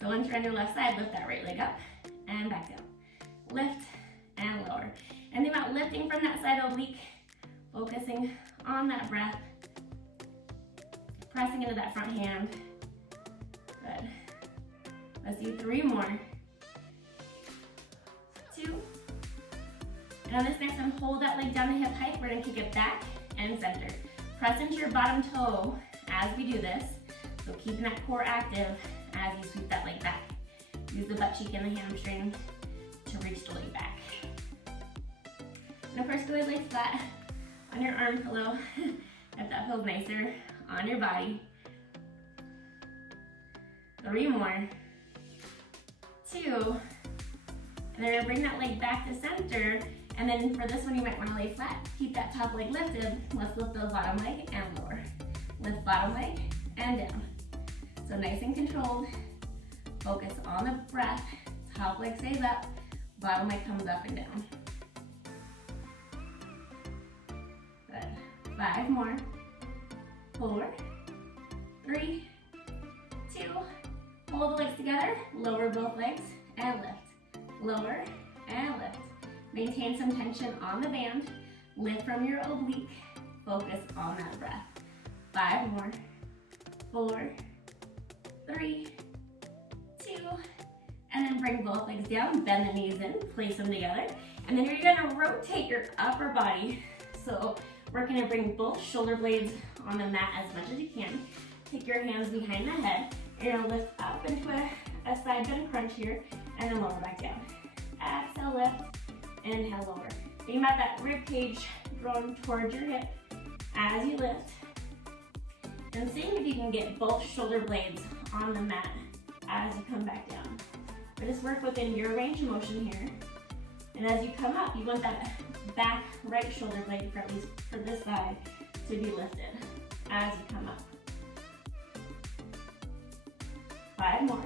So once you're on your left side, lift that right leg up and back down. Lift and lower. And think about lifting from that side oblique, focusing on that breath, pressing into that front hand. Good. Let's do 3 more. 2. And on this next one, hold that leg down to hip height. We're gonna kick it back and center. Press into your bottom toe as we do this. So keeping that core active as you sweep that leg back. Use the butt cheek and the hamstring to reach the leg back. And of course, go ahead, lay flat on your arm pillow if that feels nicer on your body. 3 more. 2. And then we're gonna bring that leg back to center. And then for this one, you might wanna lay flat. Keep that top leg lifted. Let's lift the bottom leg and lower. Lift bottom leg and down. So nice and controlled. Focus on the breath. Top leg stays up, bottom leg comes up and down. Good. 5 more. 4, 3, 2. Hold the legs together, lower both legs and lift. Lower and lift. Maintain some tension on the band. Lift from your oblique. Focus on that breath. 5 more. 4, 3, 2, and then bring both legs down, bend the knees in, place them together, and then you're gonna rotate your upper body. So we're gonna bring both shoulder blades on the mat as much as you can. Take your hands behind the head. You're gonna lift up into a side bend crunch here, and then lower back down. Exhale, lift, inhale, lower. Think about that rib cage drawn towards your hip as you lift. And seeing if you can get both shoulder blades on the mat as you come back down. But just work within your range of motion here. And as you come up, you want that back right shoulder blade, for at least for this side, to be lifted as you come up. 5 more.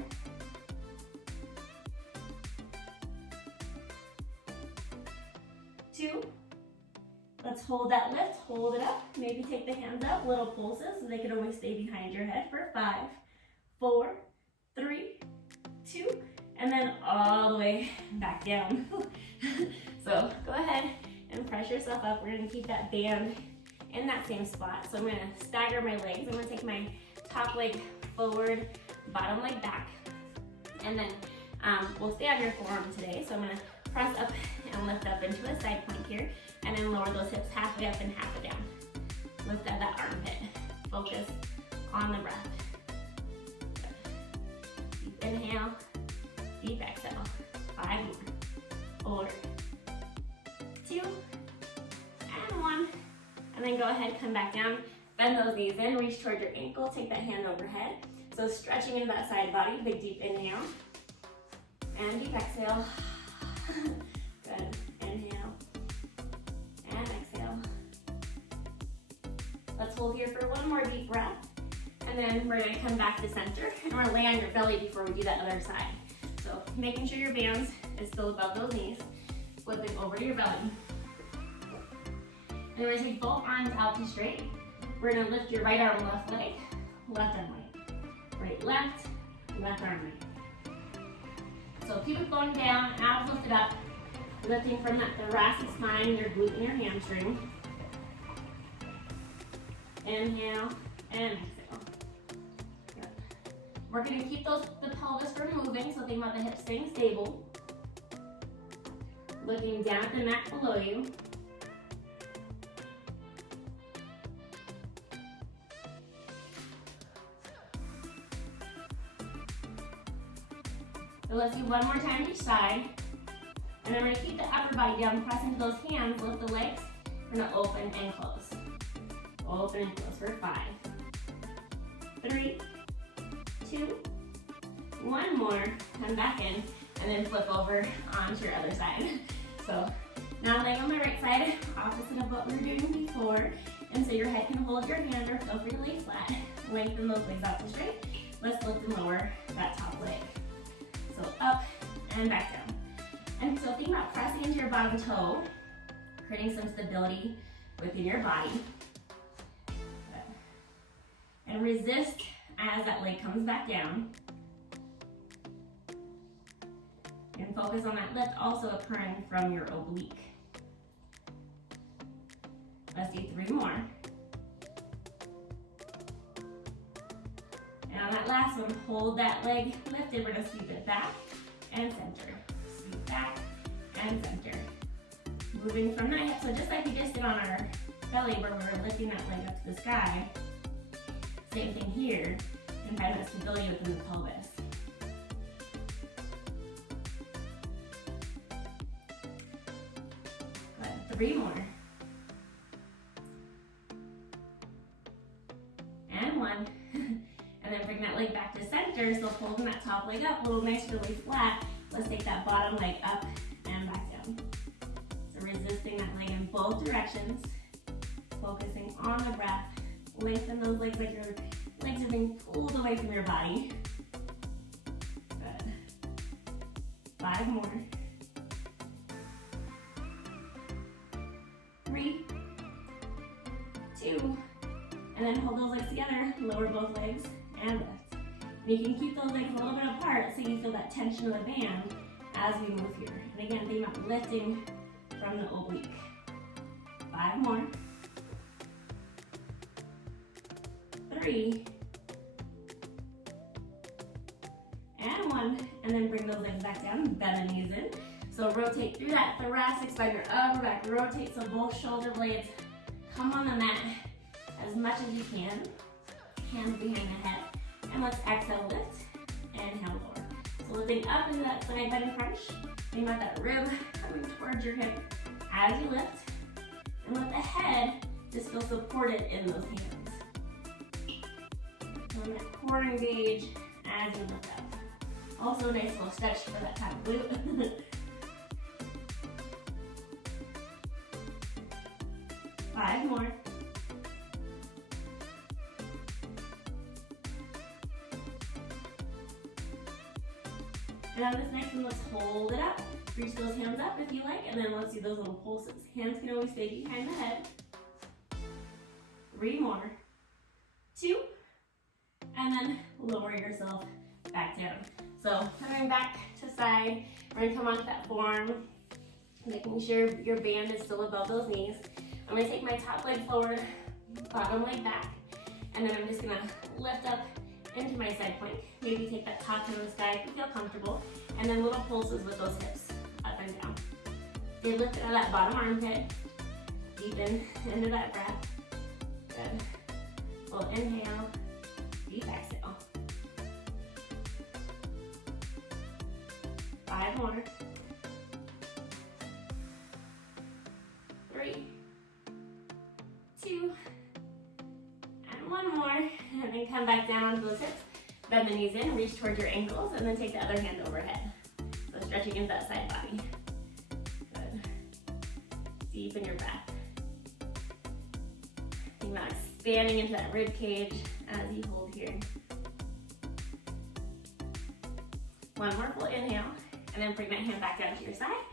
2. Let's hold that lift, hold it up. Maybe take the hands up, little pulses, so they can always stay behind your head for 5, 4, 3, 2, and then all the way back down. So go ahead and press yourself up. We're gonna keep that band in that same spot. So I'm gonna stagger my legs. I'm gonna take my top leg forward, bottom leg back, and then we'll stay on your forearm today. So I'm gonna press up and lift up into a side plank here, and then lower those hips halfway up and halfway down. Lift out that armpit. Focus on the breath. Deep inhale, deep exhale. 5 more. 4, 2, and 1. And then go ahead, come back down, bend those knees in, reach toward your ankle, take that hand overhead. So stretching into that side body, big deep inhale, and deep exhale. Good. Inhale and exhale. Let's hold here for 1 more deep breath. And then we're gonna come back to center, and we're gonna lay on your belly before we do that other side. So making sure your bands is still above those knees, flipping over to your belly. And we're gonna take both arms out to straight. We're gonna lift your right arm, left leg, left arm, right. Right, left, left arm, right. So keep it going down, abs lifted up, lifting from that thoracic spine, your glute and your hamstring. Inhale and exhale. Good. We're gonna keep the pelvis from moving, so think about the hips staying stable. Looking down at the mat below you. So let's do 1 more time each side. And then we're gonna keep the upper body down, press into those hands, lift the legs. We're gonna open and close. Open and close for 5, 3, 2, 1 more. Come back in, and then flip over onto your other side. So now laying on my right side, opposite of what we were doing before. And so your head can hold your hand or feel free to lay flat. Lengthen those legs out to straight. Let's lift and lower that top leg. So up and back down. And so think about pressing into your bottom toe, creating some stability within your body. And resist as that leg comes back down. focus on that lift also occurring from your oblique. Let's do 3 more. And on that last one, hold that leg lifted. We're gonna sweep it back and center. Sweep back and center. Moving from that hip, so just like we just did on our belly where we were lifting that leg up to the sky, same thing here, and find that stability within the pelvis. Good, 3 more. And 1. And then bring that leg back to center, so holding that top leg up, a little nice, really flat. Let's take that bottom leg up and back down. So resisting that leg in both directions, focusing on the breath. Lengthen those legs like your legs are being pulled away from your body. Good. 5 more. 3, 2, and then hold those legs together, lower both legs, and lift. And you can keep those legs a little bit apart so you feel that tension of the band as we move here. And again, think about lifting from the oblique. 5 more. 3, and 1, and then bring those legs back down, bend the knees in. So rotate through that thoracic spine, your upper back, rotate so both shoulder blades come on the mat as much as you can, hands behind the head, and let's exhale, lift, inhale, lower. So lifting up into that side bend crunch, think about that rib coming towards your hip as you lift, and let the head just feel supported in those hands. And that core engage as you lift up. Also a nice little stretch for that top glute. 5 more. And on this next one, let's hold it up. Reach those hands up if you like, and then let's do those little pulses. Hands can always stay behind the head. 3 more. 2. And then lower yourself back down. So coming back to side, we're gonna come onto that forearm, making sure your band is still above those knees. I'm gonna take my top leg forward, bottom leg back, and then I'm just gonna lift up into my side plank. Maybe take that top to the sky if you feel comfortable, and then little pulses with those hips, up and down. They lift out of that bottom armpit, deepen into that breath. Good. We'll inhale, deep exhale. 5 more. 3, 2, and 1 more. And then come back down onto those hips. Bend the knees in, reach towards your ankles, and then take the other hand overhead. So stretching into that side body. Good. Deepen your breath. Think about expanding into that rib cage as you hold here. 1 more full inhale, and then bring that hand back down to your side.